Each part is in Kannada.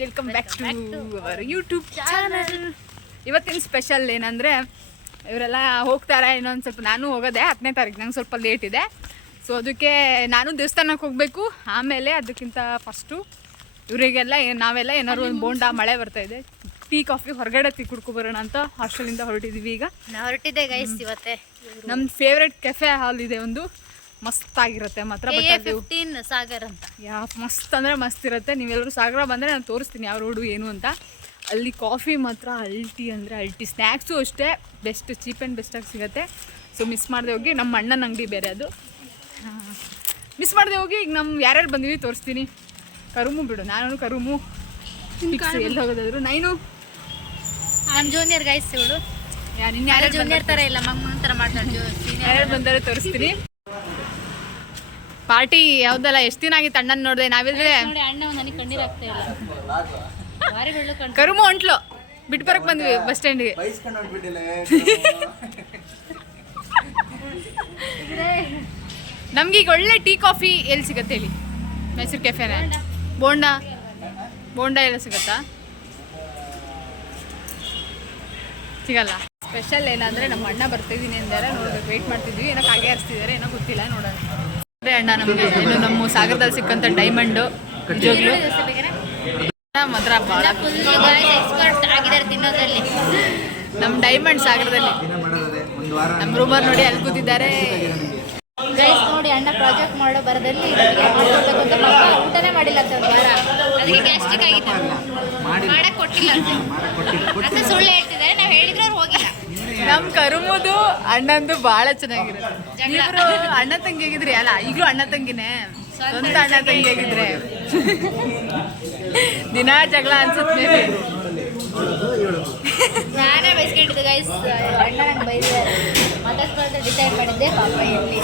Welcome back to our YouTube channel. ಇವತ್ತಿನ ಸ್ಪೆಷಲ್ ಏನಂದರೆ ಇವರೆಲ್ಲ ಹೋಗ್ತಾರೆ, ಇನ್ನೊಂದು ಸ್ವಲ್ಪ ನಾನು ಹೋಗೋದೆ 10ನೇ ತಾರೀಕು, ನಂಗೆ ಸ್ವಲ್ಪ ಲೇಟ್ ಇದೆ. ಸೊ ಅದಕ್ಕೆ ನಾನು ದೇವಸ್ಥಾನಕ್ಕೆ ಹೋಗಬೇಕು. ಆಮೇಲೆ ಅದಕ್ಕಿಂತ ಫಸ್ಟು ಇವರಿಗೆಲ್ಲ ನಾವೆಲ್ಲ ಏನಾದ್ರು ಒಂದು ಬೋಂಡ, ಮಳೆ ಬರ್ತಾಯಿದೆ, ಟೀ ಕಾಫಿ ಹೊರಗಡೆ ಟೀ ಕುಡ್ಕೊಬರೋಣ ಅಂತ ಹಾಸ್ಟೆಲಿಂದ ಹೊರಟಿದ್ದೀವಿ. ಈಗ ಹೊರಟಿದೆ ಗೈಸ್. ಇವತ್ತೇ ನಮ್ಮ ಫೇವ್ರೆಟ್ ಕೆಫೆ ಹಾಲ್ ಇದೆ ಒಂದು, ಮಸ್ತ್ ಆಗಿರುತ್ತೆ ಮಾತ್ರ. ಸಾಗರ್ ಅಂತ ಮಸ್ತ್ ಅಂದರೆ ಮಸ್ತ್ ಇರುತ್ತೆ. ನೀವೆಲ್ಲರೂ ಸಾಗರ ಬಂದರೆ ನಾನು ತೋರಿಸ್ತೀನಿ ಯಾವ ರೋಡು ಏನು ಅಂತ. ಅಲ್ಲಿ ಕಾಫಿ ಮಾತ್ರ ಅಲ್ಟಿ ಅಂದರೆ ಅಲ್ಟಿ, ಸ್ನ್ಯಾಕ್ಸು ಅಷ್ಟೇ ಬೆಸ್ಟ್, ಚೀಪ್ ಆ್ಯಂಡ್ ಬೆಸ್ಟಾಗಿ ಸಿಗುತ್ತೆ. ಸೊ ಮಿಸ್ ಮಾಡದೆ ಹೋಗಿ. ನಮ್ಮ ಅಣ್ಣನ ಅಂಗಡಿ ಬೇರೆ ಅದು, ಮಿಸ್ ಮಾಡದೆ ಹೋಗಿ. ಈಗ ನಮ್ಮ ಯಾರ್ಯಾರು ಬಂದೀವಿ ತೋರಿಸ್ತೀನಿ. ಕರುಮು ಬಿಡು, ನಾನು ಕರುಮು ಎಲ್ಲಿ ಹೋಗೋದಾದ್ರು. ನೈನು ನಮ್ಮ ಜೂನಿಯರ್ ಗೈಸ್ ಇವಳು. ಯಾರು ಜೂನಿಯರ್ ಥರ ಇಲ್ಲ, ಮಮ್ಮನ ಥರ ಮಾಡ್ತಾಳೆ. ಯಾರ್ಯಾರು ಬಂದರೆ ತೋರಿಸ್ತೀನಿ. ಪಾರ್ಟಿ ಯಾವ್ದಲ್ಲ, ಎಷ್ಟು ದಿನ ಆಗಿತ್ತು ಅಣ್ಣನ ನೋಡಿದೆ. ನಾವಿದ್ರೆ ನೋಡಿ ಅಣ್ಣ ನನಗೆ ಕಣ್ಣೀರು ಆಗ್ತಾ ಇಲ್ಲ. ಕರುಮು ಹೊಂಟ್ಲು ಬಿಟ್ಟು ಬರಕ್ ಬಂದ್ವಿ ಬಸ್ ಸ್ಟ್ಯಾಂಡ್ಗೆ. ನಮ್ಗೆ ಈಗ ಒಳ್ಳೆ ಟೀ ಕಾಫಿ ಎಲ್ಲಿ ಸಿಗತ್ತೆ ಹೇಳಿ? ಮೈಸೂರು ಕೆಫೆನ? ಬೋಂಡ ಎಲ್ಲ ಸಿಗತ್ತಾ? ಸಿಗಲ್ಲ. ಸ್ಪೆಷಲ್ ಏನಂದ್ರೆ ನಮ್ಮ ಅಣ್ಣ ಬರ್ತಿದ್ದೀನಿ ಅಂದಾರೆ, ನೋಡ್ಬೇಕು, ವೆಯ್ಟ್ ಮಾಡ್ತಿದ್ವಿ. ಏನೋ ಕಾಗೆ ಹರಿಸ್ತಿದ್ದಾರೆ, ಏನೋ ಗೊತ್ತಿಲ್ಲ, ನೋಡೋಣ. ಅದೇ ಅಣ್ಣ ನಮಗೆ ಏನು ನಮ್ಮ ಸಾಗರದಲ್ಲಿ ಸಿಕ್ಕಂಥ ಡೈಮಂಡು ನಿಜವಾಗ್ಲೂ ಮಾತ್ರ ಭಾಳ ಎಕ್ಸ್ಪರ್ಟ್ ಆಗಿದ್ದಾರೆ ತಿನ್ನೋದ್ರಲ್ಲಿ. ನಮ್ಮ ಡೈಮಂಡ್ ಸಾಗರದಲ್ಲಿ ನಮ್ಮ ರೂಮರ್ ನೋಡಿ ಅಲ್ಲಿ ಕೂತಿದ್ದಾರೆ. ಗೈಸ್ ನೋಡಿ, ಅಣ್ಣ ಪ್ರಾಜೆಕ್ಟ್ ಮಾಡೋ ಬರದಲ್ಲಿ ಊಟನೇ ಮಾಡಿಲ್ಲ ಅಂತ ಒಂದು ವಾರ, ಅದಕ್ಕೆ ಗ್ಯಾಸ್ಟ್ರಿಕ್ ಆಗಿತ್ತು. ಮಾಡಕ್ ಕೊಟ್ಟಿಲ್ಲ ಅಂತ ಸುಳ್ಳು ಹೇಳ್ತಿದ್ದಾರೆ. ನಾವು ಹೇಳಿದ್ರೆ ಅವ್ರು ಹೋಗಿಲ್ಲ. ನಮ್ಮ ಕರುಮುದು ಅಣ್ಣಂದು ಭಾಳ ಚೆನ್ನಾಗಿರುತ್ತೆ. ಇವರು ಅಣ್ಣ ತಂಗಿ ಆಗಿದ್ರಿ ಅಲ್ಲ, ಈಗಲೂ ಅಣ್ಣ ತಂಗಿನೇ, ಸ್ವಂತ ಅಣ್ಣ ತಂಗಿ ಆಗಿದ್ರೆ ದಿನ ಜಗಳ ಅನ್ಸುತ್ತೆ. ನಾನೇ ಬೈಸ್ಕೊಂಡಿದ್ದೆ ಗೈಸ್, ಅಣ್ಣ ನಂಗೆ ಬೈದಿದ್ದಾರೆ. ಮಾತಾಡ್ಸ್ಕೊಳ್ಳೋದು ಡಿಸೈಡ್ ಮಾಡಿದ್ದೆ, ಪಾಪ ಇರಲಿ.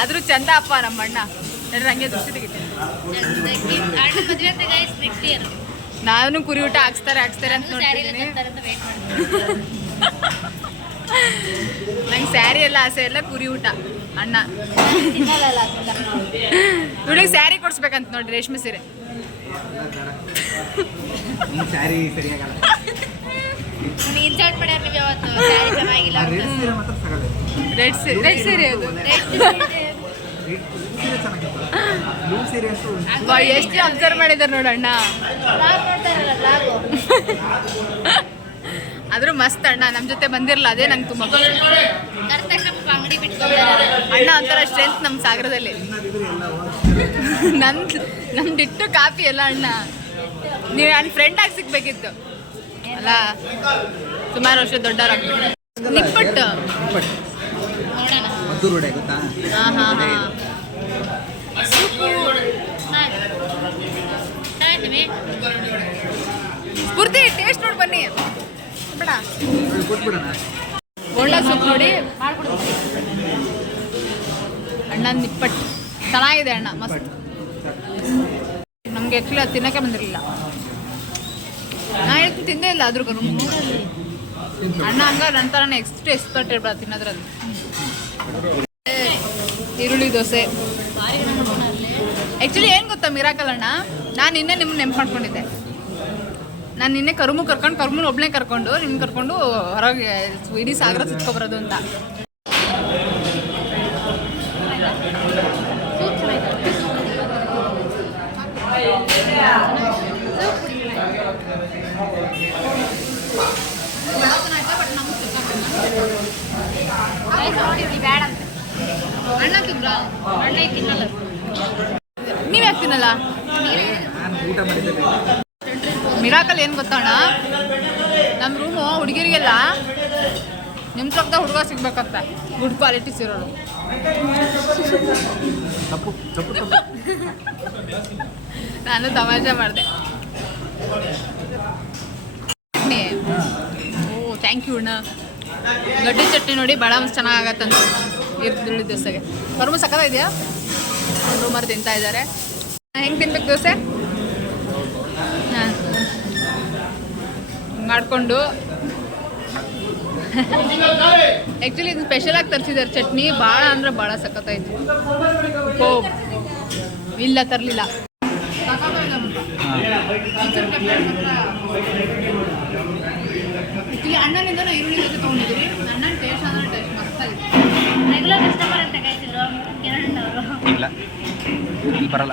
ಆದರೂ ಚಂದ ಅಪ್ಪ ನಮ್ಮ ಅಣ್ಣ. ನೋಡ್ರಿ ಹಂಗೆ ದೃಷ್ಟಿ ತೆಗಿತೀನಿ. ಅಣ್ಣ ಮದುವೆ ಅಂತ ಗೈಸ್ ನೆಕ್ಸ್ಟ್ ಇಯರ್. ನಾನು ಕುರಿ ಊಟ ಹಾಕ್ಸ್ತಾರೆ ಅಂತ ನೋಡ್ತಿದ್ದೀನಿ. ನಂಗೆ ಸ್ಯಾರಿ ಎಲ್ಲ ಆಸೆ ಇಲ್ಲ, ಕುರಿ ಊಟ ಅಣ್ಣ. ಇವಳಿಗೆ ಸ್ಯಾರಿ ಕೊಡ್ಸ್ಬೇಕಂತ ನೋಡ್ರಿ, ರೇಷ್ಮೆ ಸೀರೆ. ಇನ್ಸಲ್ಟ್ ಮಾಡ್ಯಾರ ನೀವು ಯಾವತ್ತು? ಸ್ಯಾರಿ ಚೆನ್ನಾಗಿಲ್ಲ. ರೆಡ್ ಸೀರೆ ಅದು ಎಷ್ಟು ಅಬ್ಸರ್ವ್ ಮಾಡಿದಾರೆ ನೋಡಣ್ಣ. ಆದ್ರೂ ಮಸ್ತ್ ಅಣ್ಣ ನಮ್ಮ ಜೊತೆ ಬಂದಿರಲ್ಲ, ಅದೇ ನಂಗೆ ತುಂಬ ಅಂಗಡಿ ಬಿಟ್ಟು ಅಣ್ಣ ಒಂಥರ ಸ್ಟ್ರೆಂತ್ ನಮ್ಮ ಸಾಗರದಲ್ಲಿ. ನಮ್ದಿಟ್ಟು ಕಾಪಿ ಎಲ್ಲ ಅಣ್ಣ. ನೀವು ನನ್ನ ಫ್ರೆಂಡ್ ಆಗಿ ಸಿಗ್ಬೇಕಿತ್ತು ಅಲ್ಲ, ಸುಮಾರು ವರ್ಷ ದೊಡ್ಡವರಾಗ್ಬಿಟ್ಟು. ನಿಪ್ಪಟ್ಟು ಹಾಂ ಹಾಂ ಹಾಂ. ಪೂರ್ತಿ ಟೇಸ್ಟ್ ನೋಡಿ ಬನ್ನಿ ಬೇಡ. ಬೋಂಡ ಸೂಪ್ ನೋಡಿ ಅಣ್ಣ, ನಿಪ್ಪಟ್ಟು ಚೆನ್ನಾಗಿದೆ ಅಣ್ಣ, ಮಸ್ತ್. ನಮಗೆ ಆ್ಯಕ್ಚುಲಿ ಅದು ತಿನ್ನೋಕ್ಕೆ ಬಂದಿರಲಿಲ್ಲ, ನಾನು ಹೇಳ್ತೀನಿ ತಿಂದೇ ಇಲ್ಲ. ಆದ್ರೂ ಅಣ್ಣ ಹಂಗ ನನ್ನ ಥರನೇ ಎಕ್ಸ್ಪರ್ಟ್ ಇರ್ಬಾರ್ದು ತಿನ್ನೋದ್ರಲ್ಲಿ. ಈರುಳ್ಳಿ ದೋಸೆ ಆ್ಯಕ್ಚುಲಿ ಏನು ಗೊತ್ತಾ ಮಿರಾಕಲ್ ಅಣ್ಣ, ನಾನು ನಿನ್ನೆ ನಿಮ್ಗೆ ನೆನ್ಪು ಮಾಡ್ಕೊಂಡಿದ್ದೆ. ನಾನು ನಿನ್ನೆ ಕರ್ಮೂನ ಒಬ್ಬನೇ ಕರ್ಕೊಂಡು ನಿಮ್ಗೆ ಕರ್ಕೊಂಡು ಹೊರಗೆ ಇಡೀ ಸಾಗರ ಸುತ್ಕೊಬರೋದು ಅಂತ. ಅಣ್ಣ ತಿನ್ನಲ್ಲ, ಅಣ್ಣ ತಿನ್ನಲ್ಲ. ನೀವು ಯಾಕೆ ತಿನ್ನಲ್ಲ? ಮಿರಾಕಲ್ ಏನು ಗೊತ್ತಣ್ಣ, ನಮ್ಮ ರೂಮು ಹುಡುಗಿರಿಗೆಲ್ಲ ನಿಮ್ಮ ಸ್ವಲ್ಪ ಹುಡುಗ ಸಿಗ್ಬೇಕಂತ, ಗುಡ್ ಕ್ವಾಲಿಟೀಸ್ ಇರೋರು. ನಾನು ತಮಾಷೆ ಮಾಡಿದೆ. ಚಟ್ನಿ, ಓ ಥ್ಯಾಂಕ್ ಯು ಅಣ್ಣ. ಗಡ್ಡೆ ಚಟ್ನಿ ನೋಡಿ ಭಾಳ ಚೆನ್ನಾಗತ್ತಂತ ಈರುಳ್ಳಿ ದೋಸೆಗೆ. ಕರ್ಮ ಸಕ್ಕತ್ತ ಇದೆಯಾ? ರೂಮರ್ ತಿಂತಾ ಇದ್ದಾರೆ. ಹೆಂಗೆ ತಿನ್ಬೇಕು ದೋಸೆ? ಹಾಂ ಮಾಡಿಕೊಂಡು ಆ್ಯಕ್ಚುಲಿ ಇದು ಸ್ಪೆಷಲಾಗಿ ತರಿಸಿದ್ದಾರೆ ಚಟ್ನಿ, ಭಾಳ ಅಂದರೆ ಭಾಳ ಸಖತ್ತಾಯಿತು. ಇಲ್ಲ ತರಲಿಲ್ಲ. ಇಲ್ಲಿ ಅಣ್ಣನಿಂದ ಈರುಳ್ಳಿ ಜೊತೆ ತೊಗೊಂಡಿದ್ದೀವಿ. ಅಣ್ಣನ ಟೇಸ್ಟ್ ಅಂದರೆ ಟೇಸ್ಟ್ ಮಸ್ತಾಗಿದೆ. ರೆಗ್ಯುಲರ್ ಕಸ್ಟಮರ್ ಅಂತ ಕಾಯ್ತಿದ್ರು ಕಿರಣ್ ಅವರು. ಇಲ್ಲ ಇಲ್ಲಿ ಬರಲ್ಲ.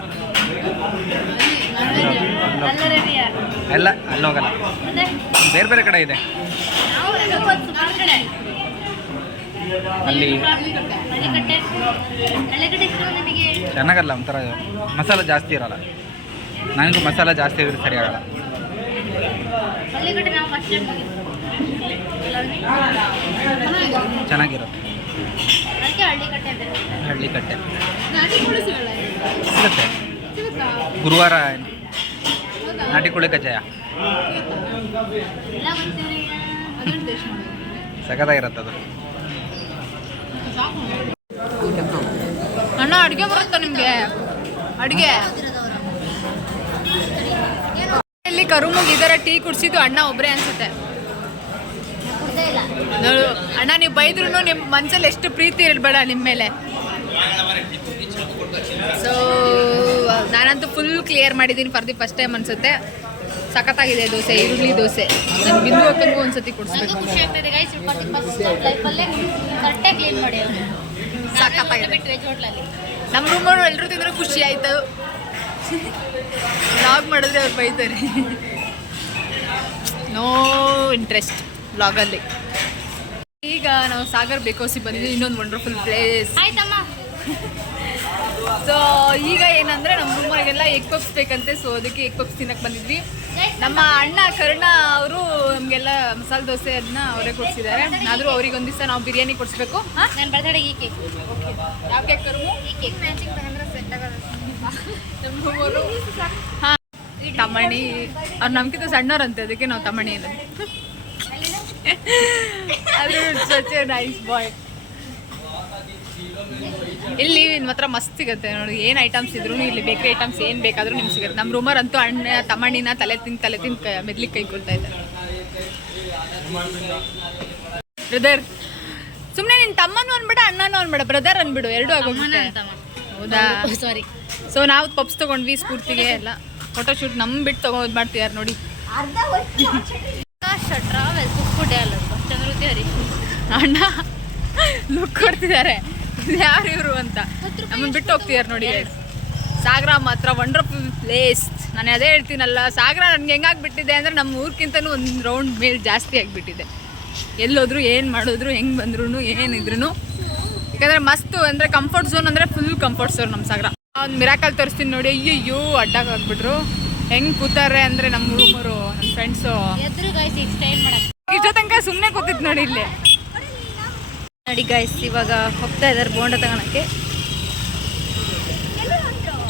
ಎಲ್ಲ ಅಲ್ಲಿ ಹೋಗಲ್ಲ, ಬೇರೆ ಬೇರೆ ಕಡೆ ಇದೆ. ಅಲ್ಲಿ ಚೆನ್ನಾಗಲ್ಲ, ಒಂಥರ ಮಸಾಲ ಜಾಸ್ತಿ ಇರಲ್ಲ. ನನಗೂ ಮಸಾಲ ಜಾಸ್ತಿ ಇದ್ರೆ ಸರಿ ಆಗಲ್ಲ. ಚೆನ್ನಾಗಿರುತ್ತೆ. ಹಳ್ಳಿಕಟ್ಟೆ ಸಿಗುತ್ತೆ. ಗುರುವಾರ ನಾಟಿ ಕೋಳಿ ಕಜ್ಜಾಯ ಸಖತ್ತಾಗಿರುತ್ತೆ ಅದು. ಅಣ್ಣ ಅಡುಗೆ ಬರುತ್ತಾ ನಿಮಗೆ? ಅಡುಗೆ ಇಲ್ಲಿ ಕರುಮುಗ್ ಈ ಥರ ಟೀ ಕುಡಿಸಿದ್ದು ಅಣ್ಣ ಒಬ್ಬರೇ ಅನ್ಸುತ್ತೆ. ನೋಡು ಅಣ್ಣ, ನೀವು ಬೈದ್ರೂ ನಿಮ್ಮ ಮನಸ್ಸಲ್ಲಿ ಎಷ್ಟು ಪ್ರೀತಿ ಇರಬೇಡ ನಿಮ್ಮ ಮೇಲೆ. ಸೊ ನಾನಂತೂ ಫುಲ್ ಕ್ಲಿಯರ್ ಮಾಡಿದ್ದೀನಿ ಫಾರ್ ದಿ ಫಸ್ಟ್ ಟೈಮ್ ಅನ್ಸುತ್ತೆ. ಸಖತ್ತಾಗಿದೆ ದೋಸೆ, ಈರುಳ್ಳಿ ದೋಸೆ. ನಾನು ಬಿಂದು ಅಕ್ಕನಿಗೂ ಒಂದ್ಸತಿ ಕೊಡಿಸ್ಬೇಕು. ಸಖತ್ತಾಗಿದೆ. ನಮ್ಮ ರೂಮವರು ಎಲ್ಲರೂ ತಿಂದ್ರೆ ಖುಷಿ ಆಯ್ತು. ವ್ಲಾಗ್ ಮಾಡಿದ್ರೆ ಅವ್ರು ಬೈತಾರೆ. ನೋ ಇಂಟ್ರೆಸ್ಟ್ ವ್ಲಾಗಲ್ಲಿ. ಈಗ ನಾವು ಸಾಗರ್ ಬೇಕೋಸಿ ಬಂದಿದ್ದೀವಿ, ಇನ್ನೊಂದು ವಂಡರ್ಫುಲ್ ಪ್ಲೇಸ್. ಸೊ ಈಗ ಏನಂದರೆ ನಮ್ಮ ರೂಮರಿಗೆಲ್ಲ ಎಗ್ ಪಪ್ಸ್ ಬೇಕಂತೆ. ಸೊ ಅದಕ್ಕೆ ಎಗ್ ಪಪ್ಸ್ ತಿನ್ನಕ್ಕೆ ಬಂದಿದ್ವಿ. ನಮ್ಮ ಅಣ್ಣ ಕರ್ಣ ಅವರು ನಮಗೆಲ್ಲ ಮಸಾಲೆ ದೋಸೆ ಅದನ್ನ ಅವರೇ ಕೊಡಿಸಿದ್ದಾರೆ. ಆದರೂ ಅವ್ರಿಗೆ ಒಂದು ದಿವಸ ನಾವು ಬಿರಿಯಾನಿ ಕೊಡಿಸ್ಬೇಕು. ನನ್ನ ಬರ್ತಡೇ ಈ ಕೇಕ್. ಯಾವ ಕೇಕ್ ಕರು? ಈ ಕೇಕ್ ಮ್ಯಾಚಿಂಗ್ ತಗೊಂಡ್ರೆ ಸೆಟ್ ಆಗೋದು. ನಮ್ಮ ರೂಮವರು ಹಾಂ ತಮಣಿ ಅವ್ರು ನಮ್ಗಿಂತ ಸಣ್ಣವ್ರಂತೆ, ಅದಕ್ಕೆ ನಾವು ತಮಣಿ ಇಲ್ಲ. ಅದು ಸಚ್ ಎ ನೈಸ್ ಬಾಯ್. ಇಲ್ಲಿ ನಿಮ್ಮ ಹತ್ರ ಮಸ್ತ್ ಸಿಗುತ್ತೆ ನೋಡಿ. ಏನು ಐಟಮ್ಸ್ ಇದ್ರು ಇಲ್ಲಿ, ಬೇಕ್ರಿ ಐಟಮ್ಸ್ ಏನು ಬೇಕಾದರೂ ನಿಮ್ಗೆ ಸಿಗುತ್ತೆ. ನಮ್ಮ ರೂಮರ್ ಅಂತೂ ಅಣ್ಣ ತಮಣಿನ ತಲೆ ತಿಂದು ಮೆದ್ಲಿಕ್ಕೆ ಕೈ ಕೊಡ್ತಾ ಇದ್ದಾರೆ. ಬ್ರದರ್ ಸುಮ್ಮನೆ ನಿನ್ನ ತಮ್ಮನೂ ಅನ್ಬೇಡ ಅಣ್ಣನೂ ಅನ್ಬೇಡ, ಬ್ರದರ್ ಅನ್ಬಿಡು, ಎರಡೂ ಆಗೋಗುತ್ತೆ. ಹೌದಾ? ಸಾರಿ. ಸೊ ನಾವು ಪಪ್ಸ್ ತೊಗೊಂಡ್ವಿ ಸ್ಫೂರ್ತಿಗೆ ಎಲ್ಲ. ಫೋಟೋಶೂಟ್ ನಮ್ಮ ಬಿಟ್ಟು ತೊಗೊಂಡು ಮಾಡ್ತಿದ್ದಾರೆ ನೋಡಿ. ಟ್ರಾವೆಲ್ ಕುಕ್ಕುಡೆ ಅಲ್ಲ ಚಂದ್ರವತಿ ಹರೀಶ್ ಅಣ್ಣ ಲುಕ್ ಕೊಡ್ತಿದ್ದಾರೆ, ಯಾರು ಇವರು ಅಂತ. ನಮ್ಮನ್ನು ಬಿಟ್ಟು ಹೋಗ್ತಿದ್ದಾರೆ ನೋಡಿ. ಸಾಗರ ಮಾತ್ರ ವಂಡರ್ಫುಲ್ ಪ್ಲೇಸ್. ನಾನು ಅದೇ ಹೇಳ್ತೀನಲ್ಲ, ಸಾಗರ ನನಗೆ ಹೆಂಗಾಗ್ಬಿಟ್ಟಿದೆ ಅಂದರೆ ನಮ್ಮ ಊರ್ಗಿಂತನೂ ಒಂದು ರೌಂಡ್ ಮೇಲೆ ಜಾಸ್ತಿ ಆಗಿಬಿಟ್ಟಿದೆ. ಎಲ್ಲೋದ್ರು, ಏನು ಮಾಡಿದ್ರು, ಹೆಂಗೆ ಬಂದ್ರು, ಏನಿದ್ರು. ಯಾಕಂದರೆ ಮಸ್ತು ಅಂದರೆ ಕಂಫರ್ಟ್ ಝೋನ್ ಅಂದರೆ ಫುಲ್ ಕಂಫರ್ಟ್ ಝೋನ್ ನಮ್ಮ ಸಾಗರ. ಒಂದು ಮಿರಾಕಲ್ ತೋರಿಸ್ತೀನಿ ನೋಡಿ. ಅಯ್ಯೋ ಅಡ್ಡಾಗ ಆಗ್ಬಿಟ್ರು. ಹೆಂಗೆ ಕೂತಾರೆ ಅಂದರೆ ನಮ್ಮ ರೂಮರು, ನಮ್ಮ ಫ್ರೆಂಡ್ಸು ಎದ್ರು ಗೈಸ್ ಈಗ ಸ್ಟೈಲ್ ಮಾಡಕ್ಕೆ. ಇಷ್ಟೋ ತನಕ ಸುಮ್ಮನೆ ಕೂತಿತ್ತು ನೋಡಿ ಇಲ್ಲಿ. ನೋಡಿ ಗೈಸ್ ಇವಾಗ ಹೋಗ್ತಾ ಇದ್ದಾರೆ ಬೋಂಡ ತಗೊಳಕ್ಕೆ.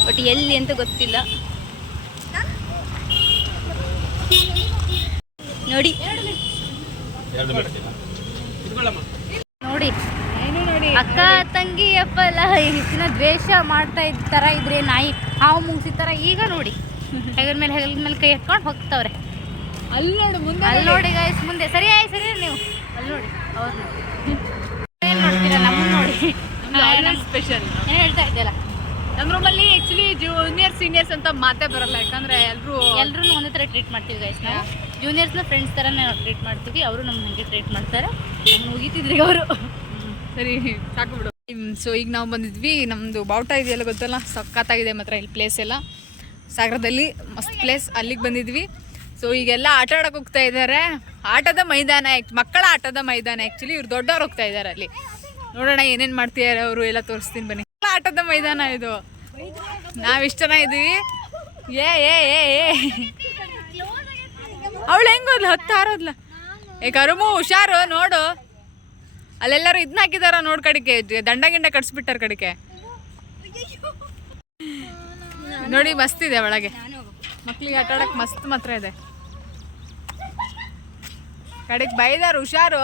ಬಟ್ ಎಲ್ಲಿ ಅಂತ ಗೊತ್ತಿಲ್ಲ. ನೋಡಿ ನೋಡಿ ಅಕ್ಕ ತಂಗಿ ಅಪ್ಪಲ್ಲ ಹೆಚ್ಚಿನ ದ್ವೇಷ ಮಾಡ್ತಾ ಇದ್ದ ಥರ ಇದ್ರೆ ನಾಯಿ ಹಾವು ಮುಗಿಸಿ ಥರ ಈಗ ನೋಡಿ ಹೆಗಲ ಮೇಲೆ ಕೈ ಹಾಕೊಂಡು ಹೋಗ್ತಾವ್ರೆ. ಅಲ್ಲಿ ನೋಡು ಮುಂದೆ, ಅಲ್ಲಿ ನೋಡಿ ಗೈಸ್ ಮುಂದೆ. ಸರಿ ನೀವು ಅಲ್ಲಿ ನೋಡಿ. ಅವ್ರು ಏನು ನೋಡ್ತೀರಾ? ನಮ್ಮನ್ನು ನೋಡಿ. ಸ್ಪೆಷಲ್ ಏನು ಹೇಳ್ತಾ ಇದ್ದಲ್ಲ, ನಮ್ಮ ರೂಮಲ್ಲಿ ಆ್ಯಕ್ಚುಲಿ ಜೂನಿಯರ್ ಸೀನಿಯರ್ಸ್ ಅಂತ ಮಾತೇ ಬರಲ್ಲ. ಯಾಕಂದರೆ ಎಲ್ಲರೂ ಒಂದೇ ಥರ ಟ್ರೀಟ್ ಮಾಡ್ತೀವಿ ಗೈಸ್. ನಾವು ಜೂನಿಯರ್ಸ್ನ ಫ್ರೆಂಡ್ಸ್ ಥರನೇ ನಾವು ಟ್ರೀಟ್ ಮಾಡ್ತೀವಿ. ಅವರು ನಮ್ಗೆ ಹಾಗೆ ಟ್ರೀಟ್ ಮಾಡ್ತಾರೆ. ನಮ್ಮನ್ನು ಹೋಗಿತಿದ್ರಿ ಅವರು. ಸರಿ ಸಾಕು ಬಿಡು. ಸೊ ಈಗ ನಾವು ಬಂದಿದ್ವಿ, ನಮ್ಮದು ಬಾವುಟ ಇದೆಯಲ್ಲ ಗೊತ್ತಲ್ಲ, ಸಖತ್ತಾಗಿದೆ ಮಾತ್ರ ಇಲ್ಲಿ ಪ್ಲೇಸ್ ಎಲ್ಲ. ಸಾಗರದಲ್ಲಿ ಮಸ್ತ್ ಪ್ಲೇಸ್, ಅಲ್ಲಿಗೆ ಬಂದಿದ್ವಿ. ಸೊ ಈಗೆಲ್ಲ ಆಟ ಆಡೋಕೆ ಹೋಗ್ತಾ ಇದ್ದಾರೆ. ಆಟದ ಮೈದಾನ, ಮಕ್ಕಳ ಆಟದ ಮೈದಾನ. ಆ್ಯಕ್ಚುಲಿ ಇವ್ರು ದೊಡ್ಡವ್ರು ಹೋಗ್ತಾ ಇದ್ದಾರೆ ಅಲ್ಲಿ. ನೋಡೋಣ ಏನೇನು ಮಾಡ್ತಿದ್ದಾರೆ ಅವರು ಎಲ್ಲ ತೋರಿಸ್ತೀನಿ ಬನ್ನಿ. ಆಟದ ಮೈದಾನ ಇದು. ನಾವಿಷ್ಟು ಜನ ಇದ್ದೀವಿ. ಏ ಅವಳು ಹೆಂಗೋದ್ಲು ಹತ್ತಾರೋದ್ಲ. ಕರುಮು ಹುಷಾರು ನೋಡು. ಅಲ್ಲೆಲ್ಲರೂ ಇದನ್ನ ಹಾಕಿದಾರ ನೋಡ್, ಕಡಿಕೆ ದಂಡ ಗಿಂಡ ಕಟ್ಸ್ಬಿಟ್ಟಾರ ಕಡಿಕೆ ನೋಡಿ. ಮಸ್ತ್ ಇದೆ ಒಳಗೆ, ಮಕ್ಳಿಗೆ ಆಟ ಆಡಕ್ ಮಸ್ತ್ ಮಾತ್ರ ಇದೆ. ಕಡೆಗೆ ಬೈದಾರ ಹುಷಾರು.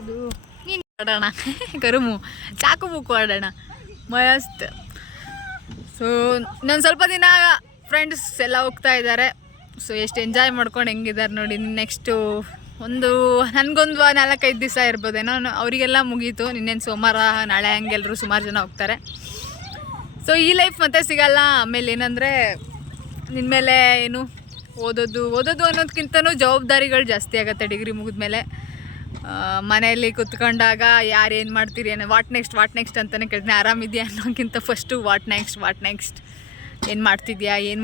ಅದು ಆಡೋಣ ಕರುಮು, ಚಾಕು ಬುಕ್ಕು ಆಡೋಣ ಮಸ್ತ್. ಸೊ ಇನ್ನೊಂದು ಸ್ವಲ್ಪ ದಿನ ಫ್ರೆಂಡ್ಸ್ ಎಲ್ಲ ಹೋಗ್ತಾ ಇದ್ದಾರೆ. ಸೊ ಎಷ್ಟು ಎಂಜಾಯ್ ಮಾಡ್ಕೊಂಡು ಹೆಂಗಿದ್ದಾರೆ ನೋಡಿ. ನೆಕ್ಸ್ಟು ಒಂದು ನನಗೊಂದು 4-5 ದಿವಸ ಇರ್ಬೋದೇನೋ, ಅವರಿಗೆಲ್ಲ ಮುಗೀತು. ನಿನ್ನೇನು ಸೋಮವಾರ, ನಾಳೆ ಹಂಗೆಲ್ಲರೂ ಸುಮಾರು ಜನ ಹೋಗ್ತಾರೆ. ಸೊ ಈ ಲೈಫ್ ಮತ್ತೆ ಸಿಗಲ್ಲ. ಆಮೇಲೆ ಏನಂದರೆ ನಿನ್ನ ಮೇಲೆ ಏನು ಓದೋದು ಅನ್ನೋದಕ್ಕಿಂತನೂ ಜವಾಬ್ದಾರಿಗಳು ಜಾಸ್ತಿ ಆಗುತ್ತೆ ಡಿಗ್ರಿ ಮುಗಿದ್ಮೇಲೆ. ಮನೆಯಲ್ಲಿ ಕುತ್ಕೊಂಡಾಗ ಯಾರು ಏನು ಮಾಡ್ತೀರಿ ಏನೋ ವಾಟ್ ನೆಕ್ಸ್ಟ್ ಅಂತಲೇ ಕೇಳ್ತೀನಿ. ಆರಾಮಿದೆಯಾ ಅನ್ನೋಕ್ಕಿಂತ ಫಸ್ಟು ವಾಟ್ ನೆಕ್ಸ್ಟ್ ಏನು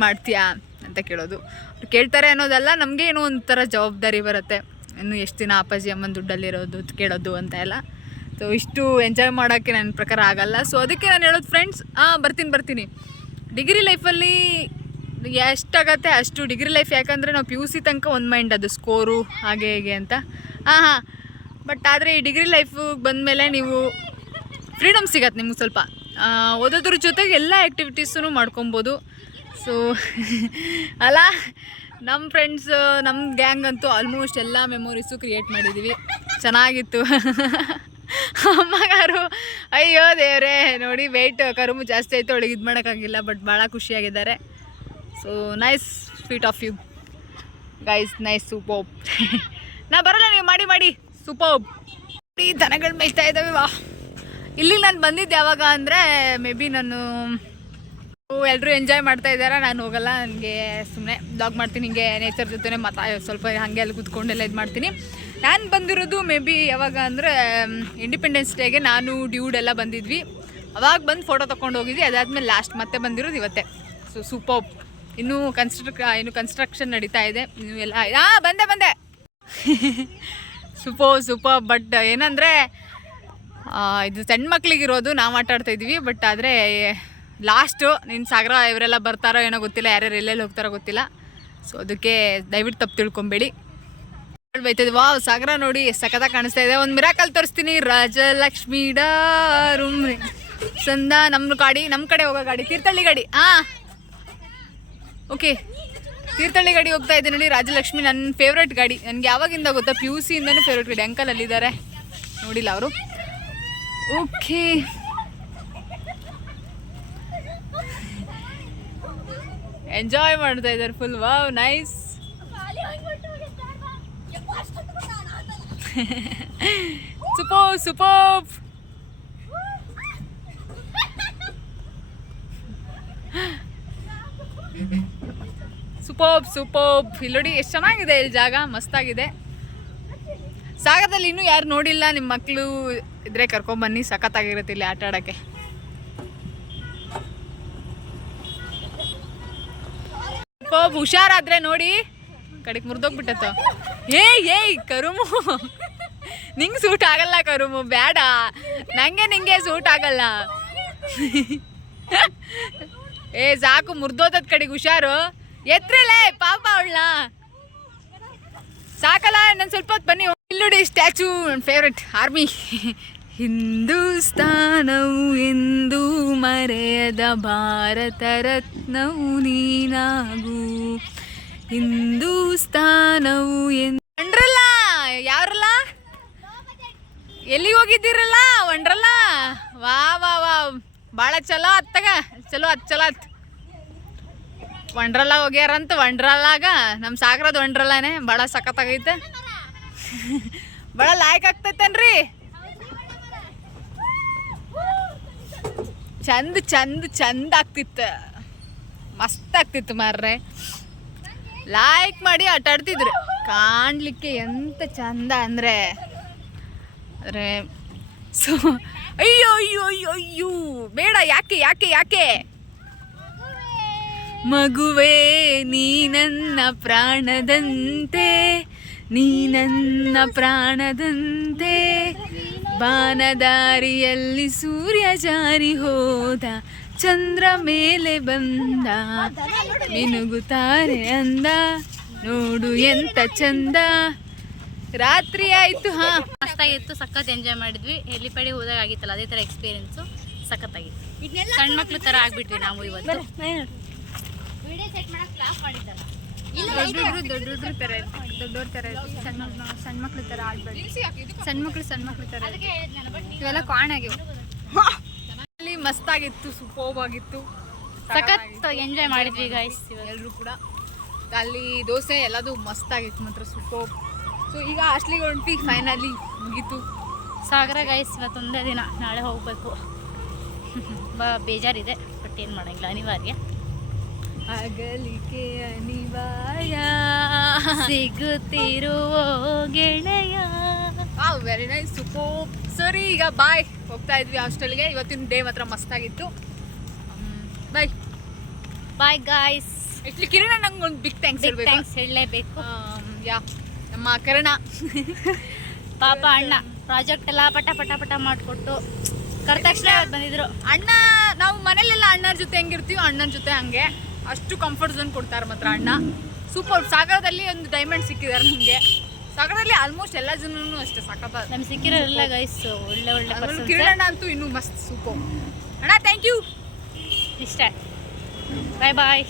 ಮಾಡ್ತೀಯಾ ಅಂತ ಕೇಳೋದು. ಅವ್ರು ಕೇಳ್ತಾರೆ ಅನ್ನೋದಲ್ಲ, ನಮಗೆ ಏನೋ ಒಂಥರ ಜವಾಬ್ದಾರಿ ಬರುತ್ತೆ. ಇನ್ನು ಎಷ್ಟು ದಿನ ಅಪ್ಪಾಜಿ ಅಮ್ಮನ ದುಡ್ಡಲ್ಲಿರೋದು ಕೇಳೋದು ಅಂತ ಎಲ್ಲ. ಸೊ ಇಷ್ಟು ಎಂಜಾಯ್ ಮಾಡೋಕ್ಕೆ ನನ್ನ ಪ್ರಕಾರ ಆಗಲ್ಲ. ಸೊ ಅದಕ್ಕೆ ನಾನು ಹೇಳೋದು ಫ್ರೆಂಡ್ಸ್, ಬರ್ತೀನಿ ಡಿಗ್ರಿ ಲೈಫಲ್ಲಿ ಎಷ್ಟಾಗತ್ತೆ ಅಷ್ಟು ಡಿಗ್ರಿ ಲೈಫ್. ಯಾಕಂದರೆ ನಾವು PUC ತನಕ ಒಂದು ಮೈಂಡ್, ಅದು ಸ್ಕೋರು ಹಾಗೆ ಹೇಗೆ ಅಂತ. ಬಟ್ ಆದರೆ ಈ ಡಿಗ್ರಿ ಲೈಫು ಬಂದಮೇಲೆ ನೀವು ಫ್ರೀಡಮ್ ಸಿಗತ್ತೆ ನಿಮ್ಗೆ ಸ್ವಲ್ಪ. ಓದೋದ್ರ ಜೊತೆಗೆ ಎಲ್ಲ ಆ್ಯಕ್ಟಿವಿಟೀಸೂ ಮಾಡ್ಕೊಬೋದು. ಸೊ ಅಲ್ಲ, ನಮ್ಮ ಫ್ರೆಂಡ್ಸ್, ನಮ್ಮ ಗ್ಯಾಂಗ್ ಅಂತೂ ಆಲ್ಮೋಸ್ಟ್ ಎಲ್ಲ ಮೆಮೊರೀಸು ಕ್ರಿಯೇಟ್ ಮಾಡಿದ್ದೀವಿ. ಚೆನ್ನಾಗಿತ್ತು. ಅಮ್ಮಗಾರು ಅಯ್ಯೋ ದೇವರೇ ನೋಡಿ ವೆಯ್ಟ್ ಕರುಮು ಜಾಸ್ತಿ ಆಯಿತು, ಅವಳಿಗೆ ಇದು ಮಾಡೋಕ್ಕಾಗಿಲ್ಲ. ಬಟ್ ಭಾಳ ಖುಷಿಯಾಗಿದ್ದಾರೆ. So nice, sweet of you guys, nice, super. ನಾ ಬರೋಲ್ಲ, ನೀವು ಮಾಡಿ ಸೂಪರ್. ದನಗಳು ಮೇಯ್ತಾ ಇದ್ದಾವೆ. ವಾ, ಇಲ್ಲಿ ನಾನು ಬಂದಿದ್ದೆ ಯಾವಾಗ ಅಂದರೆ ಮೇ ಬಿ ನಾನು ಎಲ್ಲರೂ ಎಂಜಾಯ್ ಮಾಡ್ತಾ ಇದ್ದಾರೆ, ನಾನು ಹೋಗಲ್ಲ. ನನಗೆ ಸುಮ್ಮನೆ ಬ್ಲಾಗ್ ಮಾಡ್ತೀನಿ, ಹಿಂಗೆ ನೇಚರ್ ಜೊತೆ ಸ್ವಲ್ಪ ಹಾಗೆ ಅಲ್ಲಿ ಕೂತ್ಕೊಂಡೆಲ್ಲ ಇದು ಮಾಡ್ತೀನಿ. ನಾನು ಬಂದಿರೋದು ಮೇ ಬಿ ಯಾವಾಗ ಅಂದರೆ ಇಂಡಿಪೆಂಡೆನ್ಸ್ ಡೇಗೆ ನಾನು ಡ್ಯೂಡ್ ಎಲ್ಲ ಬಂದಿದ್ವಿ. ಅವಾಗ ಬಂದು ಫೋಟೋ ತೊಗೊಂಡು ಹೋಗಿದ್ವಿ. ಅದಾದಮೇಲೆ ಲಾಸ್ಟ್ ಮತ್ತೆ ಬಂದಿರೋದು ಇವತ್ತೇ. So super. ಇನ್ನೂ ಕನ್ಸ್ಟ್ರಕ್ಷನ್ ನಡೀತಾ ಇದೆ. ಇನ್ನೂ ಎಲ್ಲ ಬಂದೆ ಸೂಪರ್. ಬಟ್ ಏನಂದರೆ ಇದು ಸಣ್ಣ ಮಕ್ಳಿಗಿರೋದು, ನಾವು ಆಟಾಡ್ತಾಯಿದ್ವಿ. ಬಟ್ ಆದರೆ ಲಾಸ್ಟು ನಿನ್ನ ಸಾಗರ ಇವರೆಲ್ಲ ಬರ್ತಾರೋ ಏನೋ ಗೊತ್ತಿಲ್ಲ, ಯಾರ್ಯಾರು ಎಲ್ಲೆಲ್ಲಿ ಹೋಗ್ತಾರೋ ಗೊತ್ತಿಲ್ಲ. ಸೊ ಅದಕ್ಕೆ ದಯವಿಟ್ಟು ತಪ್ಪು ತಿಳ್ಕೊಬೇಡಿ. ಬೈತದೆ. ವಾವ್, ಸಾಗರ ನೋಡಿ ಎಷ್ಟು ಸಖತ್ತಾಗಿ ಕಾಣಿಸ್ತಾ ಇದೆ. ಒಂದು ಮಿರಾಕಲ್ ತೋರಿಸ್ತೀನಿ. ರಾಜಲಕ್ಷ್ಮಿ ಡಾರುಮ್ರಿ ಸಂದ ನಮ್ಮ ಕಡೆ ಹೋಗೋ ಗಾಡಿ ತೀರ್ಥಹಳ್ಳಿ ಗಾಡಿ. ಓಕೆ, ತೀರ್ಥಹಳ್ಳಿ ಗಾಡಿ ಹೋಗ್ತಾ ಇದೆ ನೋಡಿ. ರಾಜಲಕ್ಷ್ಮಿ ನನ್ನ ಫೇವ್ರೇಟ್ ಗಾಡಿ. ನನಗೆ ಯಾವಾಗಿಂದ ಗೊತ್ತಾ, PUC ಇಂದನೂ ಫೇವ್ರೇಟ್ ಗಾಡಿ. ಅಂಕಲ್ ಅಲ್ಲಿದ್ದಾರೆ, ನೋಡಿಲ್ಲ ಅವರು. ಓಕೆ, ಎಂಜಾಯ್ ಮಾಡ್ತಾ ಇದ್ದಾರೆ full. Wow, nice. Super. Super. ಇಲ್ಲಿ ನೋಡಿ ಎಷ್ಟು ಚೆನ್ನಾಗಿದೆ, ಇಲ್ಲಿ ಜಾಗ ಮಸ್ತಾಗಿದೆ. ಸಾಗರದಲ್ಲಿ ಇನ್ನೂ ಯಾರು ನೋಡಿಲ್ಲ, ನಿಮ್ಮ ಮಕ್ಕಳು ಇದ್ರೆ ಕರ್ಕೊಂಬನ್ನಿ, ಸಖತ್ತಾಗಿರುತ್ತೆ ಇಲ್ಲಿ ಆಟ ಆಡೋಕ್ಕೆ. ಹುಷಾರಾದ್ರೆ ನೋಡಿ, ಕಡೆಗೆ ಮುರಿದೋಗ್ಬಿಟ್ಟತ್ತ. ಏಯ್ ಕರುಮು, ನಿಂಗೆ ಸೂಟ್ ಆಗಲ್ಲ ಕರುಮು, ಬೇಡ. ನಿಂಗೆ ಸೂಟ್ ಆಗಲ್ಲ. ಸಾಕು, ಮುರಿದೋದದ ಕಡೆಗೆ ಹುಷಾರು. ಎತ್ರಲೇ ಪಾಪ ಅವಳನ್ನ, ಸಾಕಲ್ಲ. ನಾನು ಸ್ವಲ್ಪ ಹೊತ್ತು ಬನ್ನಿ. ಇಲ್ಲಿ ನೋಡಿ ಸ್ಟ್ಯಾಚು, ನನ್ನ ಫೇವ್ರೆಟ್ ಆರ್ಮಿ. ಹಿಂದೂಸ್ತಾನವು ಎಂದು ಮರೆಯದ ಭಾರತ ರತ್ನವು ನೀನಾಗು. ಹಿಂದೂಸ್ತಾನವು ವಂಡ್ರಲ್ಲ. ಯಾವ್ರಲ್ಲ, ಎಲ್ಲಿಗೆ ಹೋಗಿದ್ದೀರಲ್ಲ? ವಂಡ್ರಲ್ಲ. ವಾ ಭಾಳ ಚಲೋ ಹತ್ ವಂಡ್ರಲ್ಲ ಹೋಗ್ಯಾರಂತ. ವಂಡ್ರಲ್ಲಾಗ ನಮ್ಮ ಸಾಗರದ ವಂಡ್ರಲ್ಲನೇ ಭಾಳ ಸಖತ್ತಾಗೈತೆ. ಭಾಳ ಲಾಯ್ಕ್ ಆಗ್ತೈತೇನ್ರಿ. ಚಂದ ಆಗ್ತಿತ್ತು, ಮಸ್ತ್ ಆಗ್ತಿತ್ತು ಮಾರ್ರೆ. ಲೈಕ್ ಮಾಡಿ ಆಟಾಡ್ತಿದ್ರು. ಕಾಣಲಿಕ್ಕೆ ಎಂತ ಚಂದ ಅಂದರೆ ಸೊ ಅಯ್ಯೋ ಬೇಡ. ಯಾಕೆ ಮಗುವೇ ನೀ ನನ್ನ ಪ್ರಾಣದಂತೆ ಬಾನದಾರಿಯಲ್ಲಿ ಸೂರ್ಯ ಜಾರಿ ಹೋದ, ಚಂದ್ರ ಮೇಲೆ ಬಂದ, ಮಿನುಗುತ್ತಾರೆ ಅಂದ, ನೋಡು ಎಂತ ಚಂದ. ರಾತ್ರಿ ಆಯ್ತು. ಮಸ್ತಾಗಿತ್ತು, ಸಖತ್ ಎಂಜಾಯ್ ಮಾಡಿದ್ವಿ. ಹೆಲಿಪ್ಯಾಡಿಗೆ ಹೋದಾಗ ಆಗಿತ್ತಲ್ಲ ಅದೇ ಥರ ಎಕ್ಸ್ಪೀರಿಯನ್ಸು, ಸಖತ್ತಾಗಿತ್ತು. ಸಣ್ಣ ಮಕ್ಳು ಥರ ಆಗ್ಬಿಟ್ವಿ ನಾವು ಇವತ್ತು. ವಿಡಿಯೋ ಸೆಟ್ ಮಾಡಕ್ಕೆ ಕ್ಲಾಸ್ ಮಾಡಿದ್ದಾರೆ. ದೊಡ್ಡೋದ್ರ ಥರ ಸಣ್ಣ ಮಕ್ಳು ಥರ ಆಡ್ಬೇಡಿ. ಸಣ್ಣ ಮಕ್ಳು ಥರ ಇವೆಲ್ಲ ಕಾಣಾಗಿವು. ಅಲ್ಲಿ ಮಸ್ತಾಗಿತ್ತು, ಸೂಪರ್ಬ್ ಆಗಿತ್ತು, ಸಖತ್ ಎಂಜಾಯ್ ಮಾಡಿದ್ವಿ ಗೈಸ್ ಎಲ್ಲರೂ ಕೂಡ. ಅಲ್ಲಿ ದೋಸೆ ಎಲ್ಲದು ಮಸ್ತಾಗಿತ್ತು ಮಾತ್ರ, ಸೂಪರ್. ಸೊ ಈಗ ಹಾಸ್ಟ್ಲಿಗೆ ಹೊಂಟ್ವಿ ಫೈನಲಿ ಮುಗೀತು. ಸಾಗರ ಗೈಸ್ ಇವತ್ತೊಂದೇ ದಿನ, ನಾಳೆ ಹೋಗಬೇಕು. ಬೇಜಾರಿದೆ, ಬಟ್ ಏನು ಮಾಡೋಂಗಿಲ್ಲ, ಅನಿವಾರ್ಯ. ಆಗಲಿಕ್ಕೆ ಅನಿವಾರ್ಯ ಸಿಗುತ್ತಿರುವ ಗೆಳೆಯ. Very nice, super. ಸರಿ ಈಗ ಬಾಯ್, ಹೋಗ್ತಾ ಇದ್ವಿ ಹಾಸ್ಟೆಲ್ಗೆ. ಇವತ್ತಿನ ಡೇ ಮಾತ್ರ ಮಸ್ತಾಗಿತ್ತು. ಬಾಯ್ ಬಾಯ್ ಗಾಯ್ಸ್. ಆ್ಯಕ್ಚುಲಿ ಕಿರಣ ನಂಗೆ ಒಂದು ಬಿಗ್ ಥ್ಯಾಂಕ್ಸ್ ಬಿಗ್ ಹೇಳ್ಬೇಕು. ಥ್ಯಾಂಕ್ಸ್ ಹೇಳಲೇಬೇಕು. ಯಾ ನಮ್ಮ ಕರ್ಣ ಪಾಪ ಅಣ್ಣ ಪ್ರಾಜೆಕ್ಟ್ ಎಲ್ಲ ಪಟ ಪಟ ಪಟ ಮಾಡಿಕೊಟ್ಟು ಕರೆದ ತಕ್ಷಣ ಇವತ್ತು ಬಂದಿದ್ರು. ಅಣ್ಣ ನಾವು ಮನೇಲೆಲ್ಲ ಅಣ್ಣರ ಜೊತೆ ಹೆಂಗಿರ್ತೀವೋ ಅಣ್ಣನ ಜೊತೆ ಹಂಗೆ ಅಷ್ಟು ಕಂಫರ್ಟ್ ಝೋನ್ ಕೊಡ್ತಾರೆ ಮಾತ್ರ ಅಣ್ಣ. ಸೂಪರ್. ಸಾಗರದಲ್ಲಿ ಒಂದು ಡೈಮಂಡ್ ಸಿಕ್ಕಿದ್ದಾರೆ ನಮಗೆ. ಸಾಗರದಲ್ಲಿ ಆಲ್ಮೋಸ್ಟ್ ಎಲ್ಲ ಜನನು ಅಷ್ಟೇ ಸಖತ್. ನಮ್ಗೆ ಸಿಕ್ಕಿರೋಲ್ಲ ಗೈಸ್, ಒಳ್ಳೆ ಒಳ್ಳೆ ಪರ್ಸನ್ಸ್. ಕಿರಣ ಅಂತೂ ಇನ್ನೂ ಮಸ್ತ್ ಸೂಪರ್. ಅಣ್ಣ ಥ್ಯಾಂಕ್ ಯು. ಇಷ್ಟ. ಬಾಯ್ ಬಾಯ್.